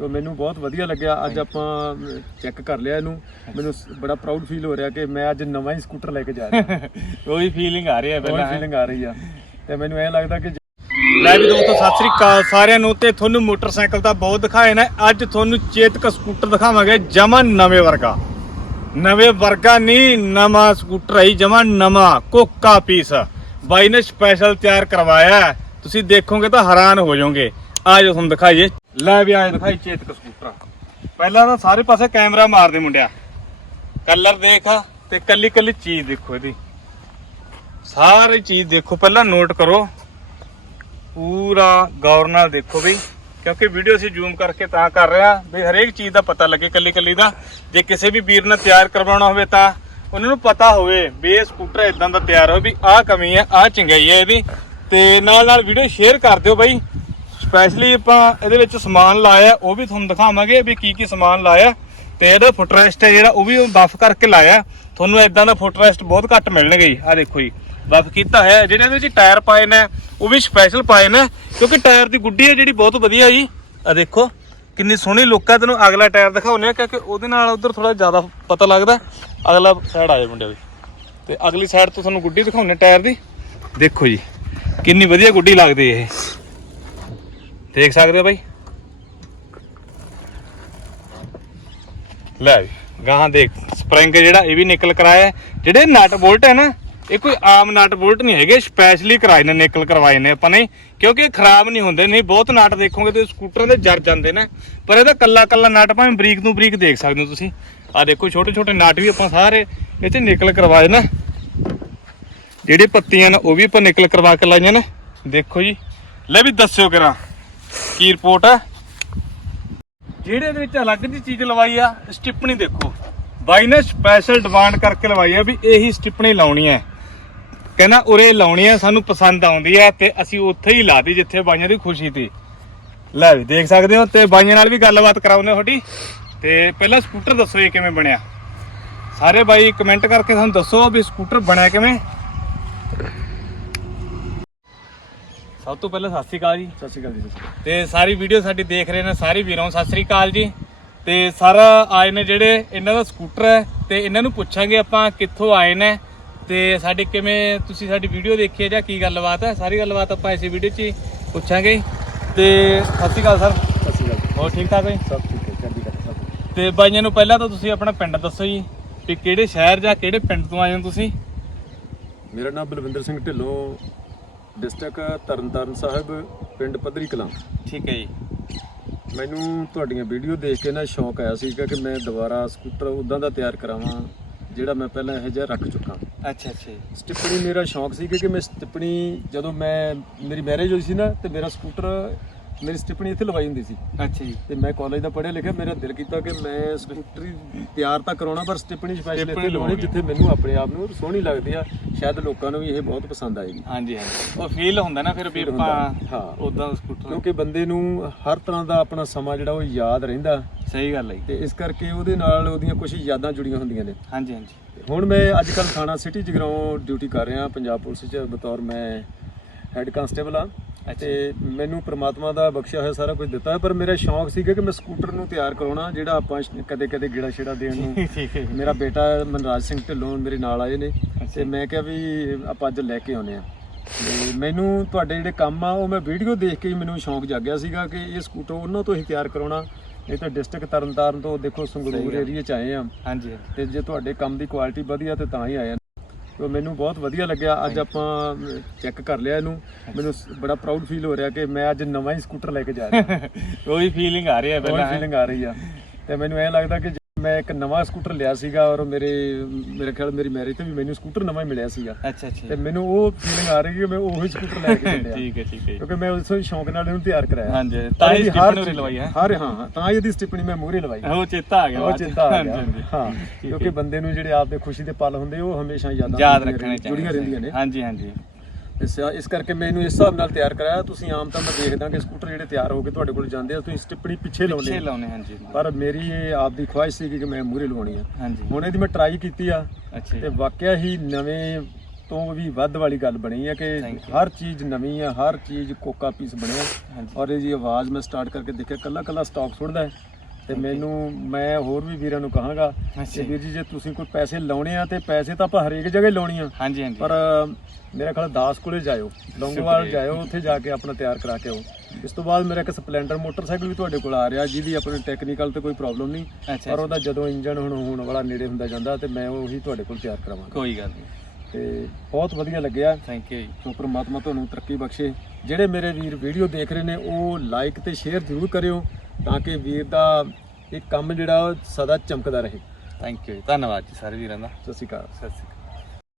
ਮੈਨੂੰ ਬਹੁਤ ਵਧੀਆ ਲੱਗਿਆ। ਅੱਜ ਆਪਾਂ ਚੈੱਕ ਕਰ ਲਿਆ ਇਹਨੂੰ। ਮੈਨੂੰ ਬੜਾ ਪ੍ਰਾਊਡ ਫੀਲ ਹੋ ਰਿਹਾ ਕਿ ਮੈਂ ਅੱਜ ਨਵਾਂ ਹੀ ਸਕੂਟਰ ਲੈ ਕੇ ਜਾ ਰਿਹਾ। ਉਹੀ ਫੀਲਿੰਗ ਆ ਰਹੀ ਹੈ ਪਹਿਲਾਂ ਫੀਲਿੰਗ ਆ ਰਹੀ ਆ। ਤੇ ਮੈਨੂੰ ਐ ਲੱਗਦਾ ਕਿ ਲੈ ਵੀ ਦੋਸਤੋ ਸਤਿ ਸ੍ਰੀ ਅਕਾਲ ਸਾਰਿਆਂ ਨੂੰ। ਤੇ ਤੁਹਾਨੂੰ ਮੋਟਰਸਾਈਕਲ ਤਾਂ ਬਹੁਤ ਦਿਖਾਏ ਨੇ। ਅੱਜ ਤੁਹਾਨੂੰ ਚੇਤਕ ਸਕੂਟਰ ਦਿਖਾਵਾਂਗੇ ਜਮਾ ਨਵੇਂ ਵਰਗਾ। ਨਵੇਂ ਵਰਗਾ ਨਹੀਂ ਨਵਾਂ ਸਕੂਟਰ ਹੈ ਜਮਾ ਨਵਾਂ ਕੋਕਾ ਪੀਸ ਬਾਈ ਨੇ ਸਪੈਸ਼ਲ ਤਿਆਰ ਕਰਵਾਇਆ। ਤੁਸੀਂ ਦੇਖੋਗੇ ਤਾਂ ਹੈਰਾਨ ਹੋ ਜਾਓਗੇ। ਆ ਜੋ ਤੁਹਾਨੂੰ ਦਿਖਾਈਏ ਲੈ ਵੀ ਆਏ ਦਿਖਾਈ ਚੇਤਕ ਸਕੂਟਰ। ਪਹਿਲਾਂ ਤਾਂ ਸਾਰੇ ਪਾਸੇ ਕੈਮਰਾ ਮਾਰਦੇ ਮੁੰਡਿਆ। ਕਲਰ ਦੇਖ ਤੇ ਕੱਲੀ ਕੱਲੀ ਚੀਜ਼ ਦੇਖੋ ਇਹਦੀ। ਸਾਰੀ ਚੀਜ਼ ਦੇਖੋ, ਪਹਿਲਾਂ ਨੋਟ ਕਰੋ। ਪੂਰਾ ਗੌਰ ਨਾਲ ਦੇਖੋ ਬਈ ਕਿਉਂਕਿ ਵੀਡੀਓ ਅਸੀਂ ਜ਼ੂਮ ਕਰਕੇ ਤਾਂ ਕਰ ਰਿਹਾ ਵੀ ਹਰੇਕ ਚੀਜ਼ ਦਾ ਪਤਾ ਲੱਗੇ ਕੱਲੀ ਕੱਲੀ ਦਾ। ਜੇ ਕਿਸੇ ਵੀ ਵੀਰ ਨੇ ਤਿਆਰ ਕਰਵਾਉਣਾ ਹੋਵੇ ਤਾਂ ਉਹਨਾਂ ਨੂੰ ਪਤਾ ਹੋਵੇ ਵੀ ਇਹ ਸਕੂਟਰ ਇਦਾਂ ਦਾ ਤਿਆਰ ਹੋਵੇ ਵੀ ਆਹ ਕਮੀ ਹੈ ਆਹ ਚੰਗਾਈ ਹੈ ਇਹਦੀ। ਤੇ ਨਾਲ ਨਾਲ ਵੀਡੀਓ ਸ਼ੇਅਰ ਕਰ ਦਿਓ ਬਾਈ। ਸਪੈਸ਼ਲੀ ਆਪਾਂ ਇਹਦੇ ਵਿੱਚ ਸਮਾਨ ਲਾਇਆ ਉਹ ਵੀ ਤੁਹਾਨੂੰ ਦਿਖਾਵਾਂਗੇ ਵੀ ਕੀ ਕੀ ਸਮਾਨ ਲਾਇਆ ਤੇ ਇਹਦਾ ਫੁੱਟਰੈਸਟ ਹੈ ਜਿਹੜਾ, ਉਹ ਵੀ ਬਫ ਕਰਕੇ ਲਾਇਆ ਤੁਹਾਨੂੰ ਇਦਾਂ ਦਾ ਫੁੱਟਰੈਸਟ ਬਹੁਤ ਘੱਟ ਮਿਲਣਗੇ ਜੀ। ਆਹ ਦੇਖੋ ਜੀ ਬਫ ਕੀਤਾ ਹੈ। ਜਿਹੜੇ ਇਹਦੇ ਵਿੱਚ ਟਾਇਰ ਪਾਏ ਨੇ, ਉਹ ਵੀ ਸਪੈਸ਼ਲ ਪਾਏ ਨੇ, ਕਿਉਂਕਿ ਟਾਇਰ ਦੀ ਗੁੱਡੀ ਹੈ ਜਿਹੜੀ ਬਹੁਤ ਵਧੀਆ ਜੀ। ਆ ਦੇਖੋ, ਕਿੰਨੀ ਸੋਹਣੀ ਲੁੱਕ ਹੈ। ਤੈਨੂੰ ਅਗਲਾ ਟਾਇਰ ਦਿਖਾਉਂਦੇ ਆ ਕਿਉਂਕਿ ਉਹਦੇ ਨਾਲ ਉਧਰ ਥੋੜਾ ਜ਼ਿਆਦਾ ਪਤਾ ਲੱਗਦਾ ਅਗਲਾ ਸਾਈਡ ਆ ਜਾ ਮੁੰਡੇ ਵੀ ਤੇ ਅਗਲੀ ਸਾਈਡ ਤੋਂ ਤੁਹਾਨੂੰ ਗੁੱਡੀ ਦਿਖਾਉਂਦੇ ਟਾਇਰ ਦੀ। ਦੇਖੋ ਜੀ, ਕਿੰਨੀ ਵਧੀਆ ਗੁੱਡੀ ਲੱਗਦੀ ਇਹ। ਦੇਖ ਸਕਦੇ ਹੋ ਬਾਈ? ਲੈ ਗਾਹਾਂ ਦੇਖ, ਸਪਰਿੰਗ ਜਿਹੜਾ ਇਹ ਵੀ ਨਿਕਲ ਕਰਾਇਆ ਜਿਹੜੇ ਨਟ ਬੋਲਟ ਹੈ ਨਾ, ਇਹ ਕੋਈ ਆਮ ਨਟ ਬੋਲਟ ਨਹੀਂ ਹੈਗੇ ਸਪੈਸ਼ਲੀ ਕਰਾਏ ਨੇ, ਨਿਕਲ ਕਰਵਾਏ ਨੇ ਆਪਾਂ ਨੇ। ਕਿਉਂਕਿ ਇਹ ਖਰਾਬ ਨਹੀਂ ਹੁੰਦੇ, ਨਹੀਂ ਬਹੁਤ ਨਟ ਦੇਖੋਗੇ ਤੇ ਸਕੂਟਰਾਂ ਦੇ ਜਰ ਜਾਂਦੇ ਨੇ। ਪਰ ਇਹਦਾ ਕੱਲਾ ਕੱਲਾ ਨਟ ਭਾਵੇਂ ਬਰੀਕ ਨੂੰ ਬਰੀਕ ਦੇਖ ਸਕਦੇ ਹੋ ਤੁਸੀਂ। ਆ ਦੇਖੋ, ਛੋਟੇ ਛੋਟੇ ਨਟ ਵੀ ਆਪਾਂ ਸਾਰੇ ਇਹ 'ਚ ਨਿਕਲ ਕਰਵਾਏ ਨਾ। ਜਿਹੜੇ ਪੱਤੀਆਂ ਨੇ, ਉਹ ਵੀ ਆਪਾਂ ਨਿਕਲ ਕਰਵਾ ਕੇ ਲਾਈਆਂ ਨੇ। ਦੇਖੋ ਜੀ। ਲੈ ਵੀ ਦੱਸਿਓ ਕਰਾਂ। ਕੀ ਰਿਪੋਰਟ ਹੈ? ਜਿਹੜੇ ਇਹਦੇ ਵਿੱਚ ਅਲੱਗ ਜੀ ਚੀਜ਼ ਲਵਾਈ ਆ ਸਟਿਪਣੀ ਦੇਖੋ। ਬਾਈ ਨੇ ਸਪੈਸ਼ਲ ਡਿਮਾਂਡ ਕਰਕੇ ਲਵਾਈ ਆ ਵੀ ਇਹੀ ਸਟਿਪਣੀ ਲਾਉਣੀ ਹੈ। ਕਹਿੰਦਾ ਉਰੇ ਲਾਉਣੀ ਆ, ਸਾਨੂੰ ਪਸੰਦ ਆਉਂਦੀ ਹੈ ਤੇ ਅਸੀਂ ਉੱਥੇ ਹੀ ਲਾ ਦੀ ਜਿੱਥੇ ਬਾਈਆਂ ਦੀ ਖੁਸ਼ੀ ਸੀ। ਲੈ ਵੀ ਦੇਖ ਸਕਦੇ ਹੋ ਤੇ ਬਾਈਆਂ ਨਾਲ ਵੀ ਗੱਲਬਾਤ ਕਰਾਉਂਦੇ ਤੁਹਾਡੀ। ਤੇ ਪਹਿਲਾਂ ਸਕੂਟਰ ਦੱਸੋ ਇਹ ਕਿਵੇਂ ਬਣਿਆ। ਸਾਰੇ ਬਾਈ ਕਮੈਂਟ ਕਰਕੇ ਸਾਨੂੰ ਦੱਸੋ ਵੀ ਸਕੂਟਰ ਬਣਿਆ ਕਿਵੇਂ। ਸਭ ਤੋਂ ਪਹਿਲਾਂ ਸਤਿ ਸ਼੍ਰੀ ਅਕਾਲ ਜੀ। ਸਤਿ ਸ਼੍ਰੀ ਅਕਾਲ ਜੀ। ਤੇ ਸਾਰੀ ਵੀਡੀਓ ਸਾਡੀ ਦੇਖ ਰਹੇ ਨੇ ਸਾਰੇ ਵੀਰਾਂ ਨੂੰ ਸਤਿ ਸ੍ਰੀ ਅਕਾਲ ਜੀ। ਤੇ ਸਰ ਆਏ ਨੇ ਜਿਹੜੇ ਇਹਨਾਂ ਦਾ ਸਕੂਟਰ ਹੈ ਤੇ ਇਹਨਾਂ ਨੂੰ ਪੁੱਛਾਂਗੇ ਆਪਾਂ ਕਿੱਥੋਂ ਆਏ ਨੇ। ਤੇ ਸਾਡੇ ਕਿਵੇਂ ਤੁਸੀਂ ਸਾਡੀ ਵੀਡੀਓ ਦੇਖੀ ਹੈ ਜਾਂ ਕੀ ਗੱਲਬਾਤ ਹੈ ਸਾਰੀ ਗੱਲਬਾਤ ਆਪਾਂ ਇਸੇ ਵੀਡੀਓ 'ਚ ਹੀ ਪੁੱਛਾਂਗੇ। ਤੇ ਸਤਿ ਸ੍ਰੀ ਅਕਾਲ ਸਰ। ਸਤਿ ਸ਼੍ਰੀ ਅਕਾਲ ਹੋਰ ਠੀਕ ਠਾਕ ਹੈ ਜੀ? ਸਭ ਠੀਕ ਹੈ ਚੜ੍ਹਦੀ ਕਲਾ ਸਭ ਤੇ ਬਾਈਆਂ ਨੂੰ ਪਹਿਲਾਂ ਤਾਂ ਤੁਸੀਂ ਆਪਣਾ ਪਿੰਡ ਦੱਸੋ ਜੀ ਵੀ ਕਿਹੜੇ ਸ਼ਹਿਰ ਜਾਂ ਕਿਹੜੇ ਪਿੰਡ ਤੋਂ ਆਏ ਹੋ ਤੁਸੀਂ? ਮੇਰਾ ਨਾਮ ਬਲਵਿੰਦਰ ਸਿੰਘ ਢਿੱਲੋਂ ਡਿਸਟ੍ਰਿਕਟ ਤਰਨਤਾਰਨ ਸਾਹਿਬ ਪਿੰਡ ਪੱਧਰੀ ਕਲਾਂ। ਠੀਕ ਹੈ ਜੀ। ਮੈਨੂੰ ਤੁਹਾਡੀਆਂ ਵੀਡੀਓ ਦੇਖ ਕੇ ਨਾ ਸ਼ੌਂਕ ਆਇਆ ਸੀਗਾ ਕਿ ਮੈਂ ਦੁਬਾਰਾ ਸਕੂਟਰ ਉਦਾਂ ਦਾ ਤਿਆਰ ਕਰਾਵਾਂ ਜਿਹੜਾ ਮੈਂ ਪਹਿਲਾਂ ਇਹੋ ਜਿਹਾ ਰੱਖ ਚੁੱਕਾ। ਅੱਛਾ ਅੱਛਾ ਸਟਿੱਪਣੀ ਮੇਰਾ ਸ਼ੌਂਕ ਸੀ ਕਿ ਮੈਂ ਸਟਿੱਪਣੀ ਜਦੋਂ ਮੈਂ ਮੇਰੀ ਮੈਰਿਜ ਹੋਈ ਸੀ ਨਾ ਤੇ ਮੇਰਾ ਸਕੂਟਰ ਮੇਰੀ ਸਟਿੱਪਣੀ ਇੱਥੇ ਲਵਾਈ ਹੁੰਦੀ ਸੀ। ਅੱਛਾ ਜੀ। ਤੇ ਮੈਂ ਕਾਲਜ ਦਾ ਪੜ੍ਹਿਆ ਲਿਖਿਆ ਮੇਰਾ ਦਿਲ ਕੀਤਾ ਕਿ ਮੈਂ ਸਕੂਟਰੀ ਤਿਆਰ ਤਾਂ ਕਰਾਉਣਾ ਪਰ ਸਟਿੱਪਣੀ ਸਪੈਸ਼ਲ ਇੱਥੇ ਲਵਾਉਣੀ। ਜਿੱਥੇ ਮੈਨੂੰ ਆਪਣੇ ਆਪ ਨੂੰ ਸੋਹਣੀ ਲੱਗਦੀ ਆ ਸ਼ਾਇਦ ਲੋਕਾਂ ਨੂੰ ਵੀ ਇਹ ਬਹੁਤ ਪਸੰਦ ਆਏਗੀ। ਹਾਂਜੀ ਹਾਂਜੀ। ਉਹ ਫੀਲ ਹੁੰਦਾ ਨਾ ਫਿਰ ਵੀ ਆਪਾਂ ਹਾਂ। ਉਦਾਂ ਸਕੂਟਰ ਕਿਉਂਕਿ ਬੰਦੇ ਨੂੰ ਹਰ ਤਰ੍ਹਾਂ ਦਾ ਆਪਣਾ ਸਮਾਂ ਜਿਹੜਾ ਉਹ ਯਾਦ ਰਹਿੰਦਾ। ਸਹੀ ਗੱਲ ਹੈ। ਤੇ ਇਸ ਕਰਕੇ ਉਹਦੇ ਨਾਲ ਉਹਦੀਆਂ ਕੁਝ ਯਾਦਾਂ ਜੁੜੀਆਂ ਹੁੰਦੀਆਂ ਨੇ। ਹਾਂਜੀ ਹਾਂਜੀ। ਹੁਣ ਮੈਂ ਅੱਜ ਕੱਲ ਥਾਣਾ ਸਿਟੀ ਜਗਰਾਉਂ ਡਿਊਟੀ ਕਰ ਰਿਹਾ ਪੰਜਾਬ ਪੁਲਿਸ 'ਚ। ਬਤੌਰ ਮੈਂ ਹੈੱਡ ਕਾਂਸਟੇਬਲ ਆ। ਤੇ ਮੈਨੂੰ ਪ੍ਰਮਾਤਮਾ ਦਾ ਬਖਸ਼ਿਆ ਹੋਇਆ ਸਾਰਾ ਕੁਝ ਦਿੱਤਾ ਹੈ ਪਰ ਮੇਰਾ ਸ਼ੌਂਕ ਸੀਗਾ ਕਿ ਮੈਂ ਸਕੂਟਰ ਨੂੰ ਤਿਆਰ ਕਰਾਉਣਾ ਜਿਹੜਾ ਆਪਾਂ ਕਦੇ ਕਦੇ ਗੇੜਾ ਛੇੜਾ ਦੇਣ ਨੂੰ। ਮੇਰਾ ਬੇਟਾ ਮਨਰਾਜ ਸਿੰਘ ਢਿੱਲੋਂ ਮੇਰੇ ਨਾਲ ਆਏ ਨੇ ਤੇ ਮੈਂ ਕਿਹਾ ਵੀ ਆਪਾਂ ਅੱਜ ਲੈ ਕੇ ਆਉਨੇ ਆ ਮੈਨੂੰ ਤੁਹਾਡੇ ਜਿਹੜੇ ਕੰਮ ਆ ਉਹ ਮੈਂ ਵੀਡੀਓ ਦੇਖ ਕੇ ਹੀ ਮੈਨੂੰ ਸ਼ੌਂਕ ਜਾਗਿਆ ਸੀਗਾ ਕਿ ਇਹ ਸਕੂਟਰ ਉਹਨਾਂ ਤੋਂ ਹੀ ਤਿਆਰ ਕਰਾਉਣਾ ਇਹ ਤਾਂ ਡਿਸਟ੍ਰਿਕਟ ਤਰਨਤਾਰਨ ਤੋਂ ਦੇਖੋ ਸੰਗਰੂਰ ਏਰੀਆ ਚ ਆਏ ਆ ਹਾਂਜੀ ਤੇ ਜੇ ਤੁਹਾਡੇ ਕੰਮ ਦੀ ਕੁਆਲਿਟੀ ਵਧੀਆ ਤੇ ਤਾਂ ਹੀ ਆਏ ਆ ਮੈਨੂੰ ਬਹੁਤ ਵਧੀਆ ਲੱਗਿਆ। ਅੱਜ ਆਪਾਂ ਚੈੱਕ ਕਰ ਲਿਆ ਇਹਨੂੰ। ਮੈਨੂੰ ਬੜਾ ਪ੍ਰਾਊਡ ਫੀਲ ਹੋ ਰਿਹਾ ਕਿ ਮੈਂ ਅੱਜ ਨਵਾਂ ਹੀ ਸਕੂਟਰ ਲੈ ਕੇ ਜਾ ਰਿਹਾ। ਉਹੀ ਫੀਲਿੰਗ ਆ ਰਹੀ ਹੈ ਪਹਿਲਾਂ ਫੀਲਿੰਗ ਆ ਰਹੀ ਆ। ਤੇ ਮੈਨੂੰ ਐ ਲੱਗਦਾ ਕਿ ਮੈਂ ਇੱਕ ਨਵਾਂ ਸਕੂਟਰ ਲਿਆ ਸੀਗਾ ਔਰ ਮੇਰੇ ਮੇਰੇ ਖਿਆਲ ਮੇਰੀ ਮੈਰਿਜ ਤੇ ਵੀ ਮੈਨੂੰ ਸਕੂਟਰ ਨਵਾਂ ਹੀ ਮਿਲਿਆ ਸੀਗਾ। ਅੱਛਾ ਅੱਛਾ। ਤੇ ਮੈਨੂੰ ਉਹ ਫੀਲਿੰਗ ਆ ਰਹੀ ਕਿ ਮੈਂ ਉਹੀ ਸਕੂਟਰ ਲੈ ਕੇ ਚੱਲਿਆ। ਠੀਕ ਹੈ ਠੀਕ ਹੈ। ਕਿਉਂਕਿ ਮੈਂ ਉਸੇ ਸ਼ੌਂਕ ਨਾਲ ਇਹਨੂੰ ਤਿਆਰ ਕਰਾਇਆ। ਹਾਂਜੀ ਤਾਂ ਹੀ ਇਹਦੀ ਸਟਿਪਨ ਚੀਜ਼- ਉਰੇ ਲਵਾਈ ਹੈ। ਹਰ ਹਾਂ ਹਾਂ ਤਾਂ ਇਹਦੀ ਸਟਿਪਣੀ ਮੈਂ ਮੂਹਰੇ ਲਵਾਈ। ਉਹ ਚੇਤਾ ਆ ਗਿਆ ਉਹ। ਚਿੰਤਾ ਆ ਗਿਆ। ਹਾਂ ਕਿਉਂਕਿ। ਬੰਦੇ ਨੂੰ ਜਿਹੜੇ ਆਪਦੇ ਖੁਸ਼ੀ ਦੇ ਪਲ ਹੁੰਦੇ ਉਹ ਹਮੇਸ਼ਾ ਯਾਦਾਂ ਰੱਖਣੇ ਚਾਹੀਦੇ ਜੁੜੀਆਂ ਰਹਿੰਦੀਆਂ ਨੇ। ਹਾਂਜੀ ਹਾਂਜੀ। ਇਸ ਇਸ ਕਰਕੇ ਮੈਨੂੰ ਇਸ ਹਿਸਾਬ ਨਾਲ ਤਿਆਰ ਕਰਾਇਆ। ਤੁਸੀਂ ਆਮ ਤਾਂ ਮੈਂ ਦੇਖਦਾ ਕਿ ਸਕੂਟਰ ਜਿਹੜੇ ਤਿਆਰ ਹੋ ਕੇ ਤੁਹਾਡੇ ਕੋਲ ਜਾਂਦੇ ਆ ਤੁਸੀਂ ਸਟਿਪਣੀ ਪਿੱਛੇ ਲਾਉਂਦੇ ਪਿੱਛੇ ਆ। ਲਾਉਨੇ ਹਾਂਜੀ ਪਰ ਮੇਰੀ ਇਹ ਆਪਦੀ ਖੁਆਇਸ਼ ਸੀ ਕਿ ਮੈਂ ਮੂਹਰੇ ਲਵਾਉਣੀ ਆ। ਹਾਂਜੀ। ਹੁਣ ਇਹਦੀ ਮੈਂ ਟਰਾਈ ਕੀਤੀ ਆ ਅੱਛਾ ਤੇ। ਵਾਕਿਆ ਹੀ ਨਵੇਂ ਤੋਂ ਵੀ ਵੱਧ ਵਾਲੀ ਗੱਲ ਬਣੀ ਹੈ ਕਿ. ਹਰ ਚੀਜ਼ ਨਵੀਂ ਹੈ ਹਰ ਚੀਜ਼ ਕੋਕਾ ਪੀਸ ਬਣਿਆ। ਔਰ ਇਹ ਜੀ ਆਵਾਜ਼ ਮੈਂ ਸਟਾਰਟ ਕਰਕੇ ਦੇਖਿਆ ਕੱਲਾ ਕੱਲਾ ਸਟਾਕ ਸੁੱਟਦਾ ਹੈ। ਤੇ ਮੈਨੂੰ ਮੈਂ ਹੋਰ ਵੀ ਵੀਰਾਂ ਨੂੰ ਕਹਾਂਗਾ ਕਿ। ਵੀਰ ਜੀ ਜੇ ਤੁਸੀਂ ਕੋਈ ਪੈਸੇ ਲਾਉਣੇ ਆ ਤੇ ਪੈਸੇ ਤਾਂ ਆਪਾਂ ਹਰੇਕ ਜਗ੍ਹਾ ਹੀ ਲਾਉਣੀ ਆ। ਹਾਂਜੀ ਹਾਂਜੀ। ਪਰ ਮੇਰੇ ਖਿਆਲ ਦਾਸ ਕੋਲੇ ਜਾਇਓ ਲੌਂਗੋਵਾਲ। ਜਾਇਓ ਉੱਥੇ ਜਾ ਕੇ ਆਪਣਾ ਤਿਆਰ ਕਰਾ ਕੇ ਆਓ। ਇਸ ਤੋਂ ਬਾਅਦ ਮੇਰਾ ਇੱਕ ਸਪਲੈਂਡਰ ਮੋਟਰਸਾਈਕਲ ਵੀ ਤੁਹਾਡੇ ਕੋਲ ਆ ਰਿਹਾ ਜਿਹਦੀ ਆਪਣੇ ਟੈਕਨੀਕਲ ਤੇ ਕੋਈ ਪ੍ਰੋਬਲਮ ਨਹੀਂ ਪਰ। ਉਹਦਾ ਜਦੋਂ ਇੰਜਨ ਹੁਣ ਹੋਣ ਵਾਲਾ ਨੇੜੇ ਹੁੰਦਾ ਜਾਂਦਾ ਤੇ ਮੈਂ ਉਹੀ ਤੁਹਾਡੇ ਕੋਲ ਤਿਆਰ ਕਰਾਵਾਂਗਾ। ਕੋਈ ਗੱਲ ਨਹੀਂ। ਤੇ ਬਹੁਤ ਵਧੀਆ ਲੱਗਿਆ। ਥੈਂਕ ਯੂ ਜੀ। ਸੋ ਪ੍ਰਮਾਤਮਾ ਤੁਹਾਨੂੰ ਤਰੱਕੀ ਬਖਸ਼ੇ। ਜਿਹੜੇ ਮੇਰੇ ਵੀਰ ਵੀਡੀਓ ਦੇਖ ਰਹੇ ਨੇ ਉਹ ਲਾਈਕ ਤੇ ਸ਼ੇਅਰ ਜ਼ਰੂਰ ਕਰਿਓ। ਤਾਂ ਕਿ ਵੀਰ ਦਾ ਇਹ ਕੰਮ ਜਿਹੜਾ ਸਦਾ ਚਮਕਦਾ ਰਹੇ। ਥੈਂਕ ਯੂ ਜੀ। ਧੰਨਵਾਦ ਜੀ ਸਾਰੇ ਵੀਰਾਂ ਦਾ। ਸਤਿ ਸ਼੍ਰੀ ਅਕਾਲ। ਸਤਿ ਸ਼੍ਰੀ ਅਕਾਲ।